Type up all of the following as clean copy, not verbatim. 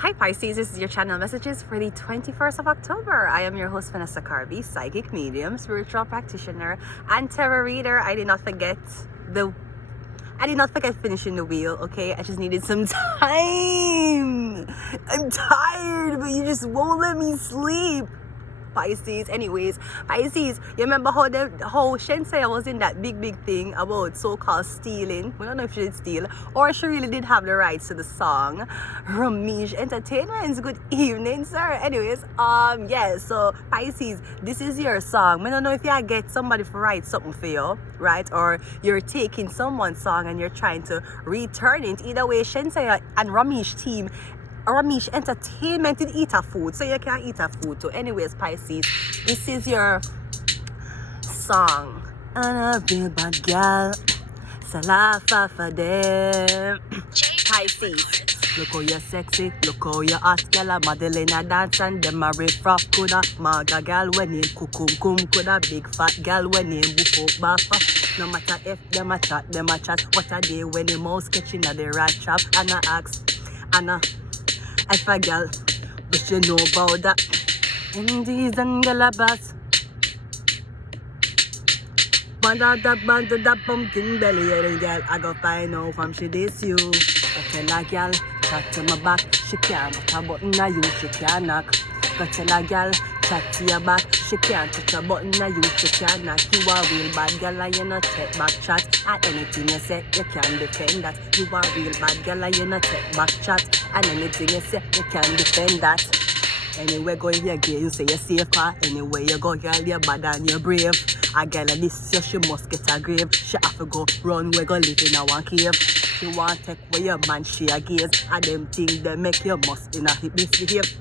Hi Pisces, this is your channel messages for the 21st of October. I am your host Vanessa Carby, psychic medium, spiritual practitioner, and tarot reader. I did not forget finishing the wheel, okay? I just needed some time. I'm tired, but you just won't let me sleep. Pisces. Anyways, Pisces, you remember how Shensei was in that big thing about so-called stealing? We don't know if she did steal or she really did have the rights to the song. Ramesh Entertainment's good evening, sir. Anyways, yeah, so Pisces, this is your song. I don't know if you get somebody to write something for you, right? Or you're taking someone's song and you're trying to return it. Either way, Shensei and Ramesh team, Ramesh Entertainment did eat a food, so you can eat a food too. Anyways, Pisces, this is your song. And a real bad girl, salafa for them. Pisces, look how you're sexy, look how you're hot, girl. A Madeleine dance and them a riff raff. Coulda maga girl when name kukum, coulda big fat girl when name buffo baffa. No matter if them a chat, what a day when the mouse catching at the rat trap. And I ask, if a girl, but you know about that. Indies and galabas. One of the band of the pumpkin belly, and girl, I go find out from she this you. I tell a girl, chat to my back, she can't touch a button, now you, she can't knock. Go tell a girl, chat to your back, she can't touch a button, now you, she can't knock. You are real bad girl, and you not take back chat. And anything you say, you can defend that. You are real bad girl, and you not take back chat. And anything you say, you can defend that. Anywhere go here, girl, you say you're safe, car. Anywhere you go, girl, you're bad and you're brave. A girl like this, she must get a grave. She have to go run, we go live in a one cave. She want take where your man she a gaze. And them things they make you must in a hip misbehave.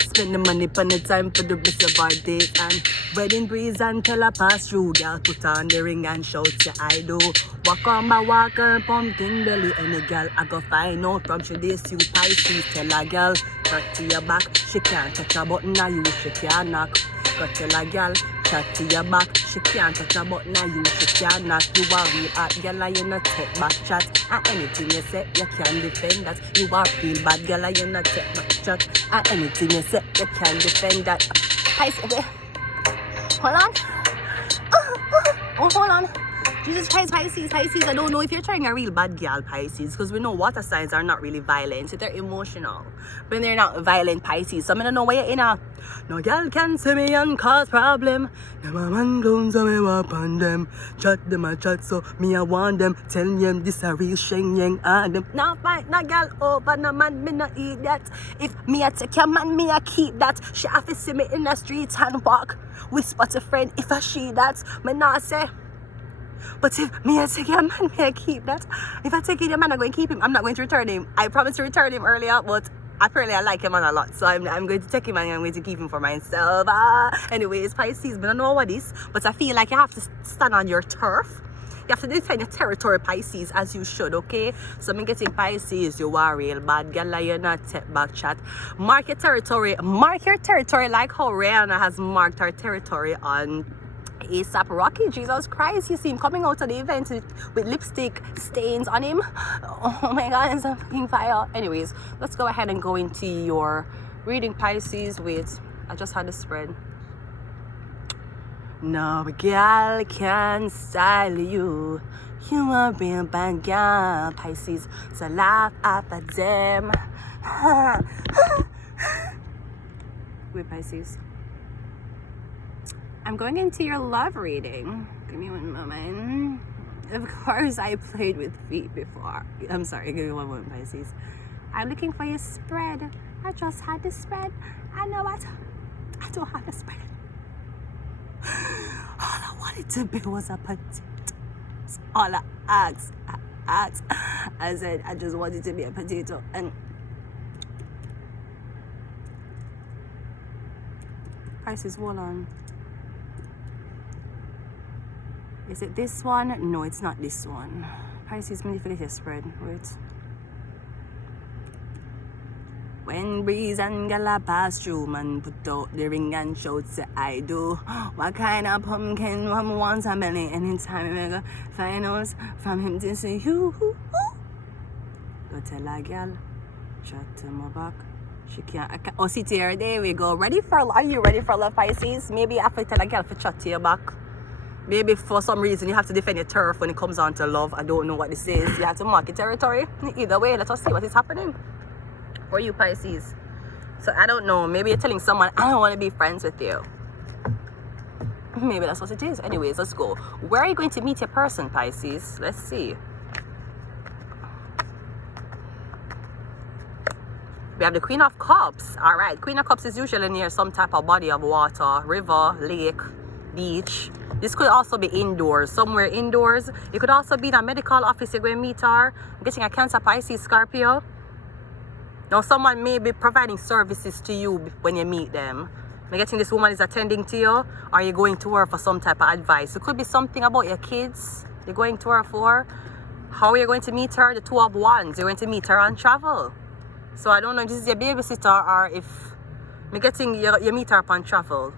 Spend the money on the time for the best of our days. And wedding breeze until I pass through. Girl, put on the ring and shout, yeah, I do. Walk on my walk and pumpkin belly. Any girl, I go find out from she this you Pisces. Tell a girl, chat to your back. She can't touch a button, now you, she can't knock. Go tell a girl, chat to your back. She can't touch a button, now you, she can't knock. You are real hot girl, and you not take back chat. And anything you say, you can defend that. You are real bad girl, and you not take back chat. And anything you say, you can defend that. Pisces, hold on. Oh, hold on. Jesus Christ, Pisces, I don't know if you're trying a real bad girl, Pisces, because we know water signs are not really violent. So they're emotional, but they're not violent, Pisces. So I don't know why you're in a... No girl can see me and cause problem. Them a man guns and me walk on them. Chat them a chat, so me a want them. Tell them this a real sheng yang and them. No fight, no girl over, no man, me no eat that. If me a take your man, me a keep that. She have to see me in the streets and walk. Whisper to friend if I she that. Me not say... But if me I take your man, me I keep that. If I take your man, I'm going to keep him. I'm not going to return him. I promised to return him earlier, but apparently I like him a lot. So I'm going to take him and I'm going to keep him for myself. Anyways, Pisces, but I don't know what it is. But I feel like you have to stand on your turf. You have to defend your territory, Pisces, as you should, okay? So I'm getting Pisces, you are real bad girl, you're not take back chat. Mark your territory like how Rihanna has marked her territory on ASAP Rocky. Jesus Christ, you see him coming out of the event with lipstick stains on him. Oh my god, it's a fucking fire. Anyways, let's go ahead and go into your reading, Pisces. Wait, I just had a spread. No girl can style you. You are real bad girl, Pisces. So laugh after them. Wait, Pisces, I'm going into your love reading. Give me one moment. Of course, I played with feet before. I'm sorry, give me one moment, Pisces. I'm looking for your spread. I just had the spread. I know what? I don't have a spread. All I wanted to be was a potato. That's all I asked. I said, I just wanted to be a potato. And Pisces, hold on. Is it this one? No, it's not this one. Pisces, manipulate spread. Wait. When breeze and gala pass through, man put out the ring and shout, say I do. What kind of pumpkin one wants a belly? Anytime I go find out from him to say you. Go tell a girl, Chat to my back. She can't. Oh, sit here. There we go. Are you ready for love, Pisces? Maybe I have to tell a girl to chat to your back. Maybe for some reason you have to defend your turf when it comes on to love. I don't know what this is. You have to mark your territory. Either way, let us see what is happening for you, Pisces. So I don't know. Maybe you're telling someone, I don't want to be friends with you. Maybe that's what it is. Anyways, let's go. Where are you going to meet your person, Pisces? Let's see. We have the Queen of Cups. All right. Queen of Cups is usually near some type of body of water, river, lake, beach. This could also be indoors, somewhere indoors. It could also be in a medical office. You're going to meet her. I'm getting a Cancer, Pisces, Scorpio. Now, someone may be providing services to you when you meet them. I'm getting this woman is attending to you, or you're going to her for some type of advice. It could be something about your kids you're going to her for. How are you going to meet her? The Two of Wands. You're going to meet her on travel. So I don't know if this is your babysitter or if I'm getting you meet her upon travel.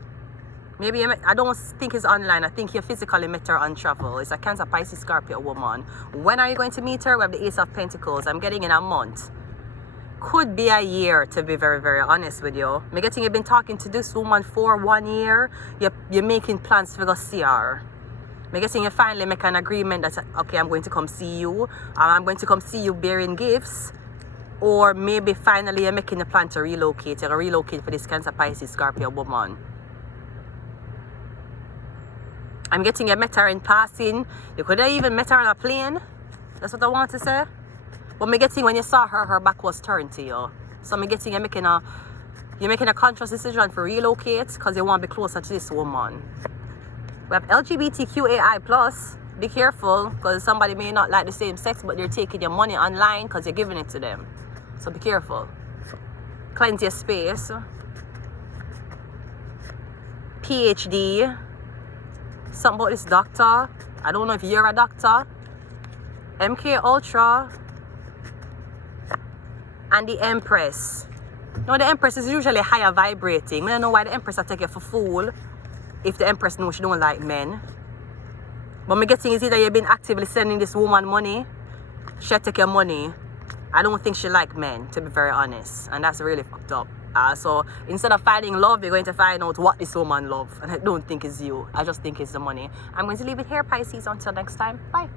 Maybe I don't think it's online. I think you physically met her on travel. It's a Cancer, Pisces, Scorpio woman. When are you going to meet her? We have the Ace of Pentacles. I'm getting in a month. Could be a year, to be very, very honest with you. I'm getting you've been talking to this woman for 1 year. You're making plans to go see her. I'm getting you finally make an agreement that, okay, I'm going to come see you. I'm going to come see you bearing gifts. Or maybe finally you're making a plan to relocate. You're going to relocate for this Cancer, Pisces, Scorpio woman. I'm getting you met her in passing. You could have even met her on a plane. That's what I want to say. But me getting when you saw her, her back was turned to you. So me getting you're making a conscious decision for relocate because you want to be closer to this woman. We have LGBTQAI+. Be careful because somebody may not like the same sex, but they're taking your money online because you're giving it to them. So be careful. Cleanse your space. PhD. Something about this doctor. I don't know if you're a doctor. MK Ultra. And the Empress. Now the Empress is usually higher vibrating. I don't know why the Empress I take you for fool. If the Empress knows she don't like men. But my getting is either you've been actively sending this woman money. She'll take your money. I don't think she like men, to be very honest. And that's really fucked up. So instead of finding love, you're going to find out what this woman loves. And I don't think it's you. I just think it's the money. I'm going to leave it here, Pisces. Until next time. Bye.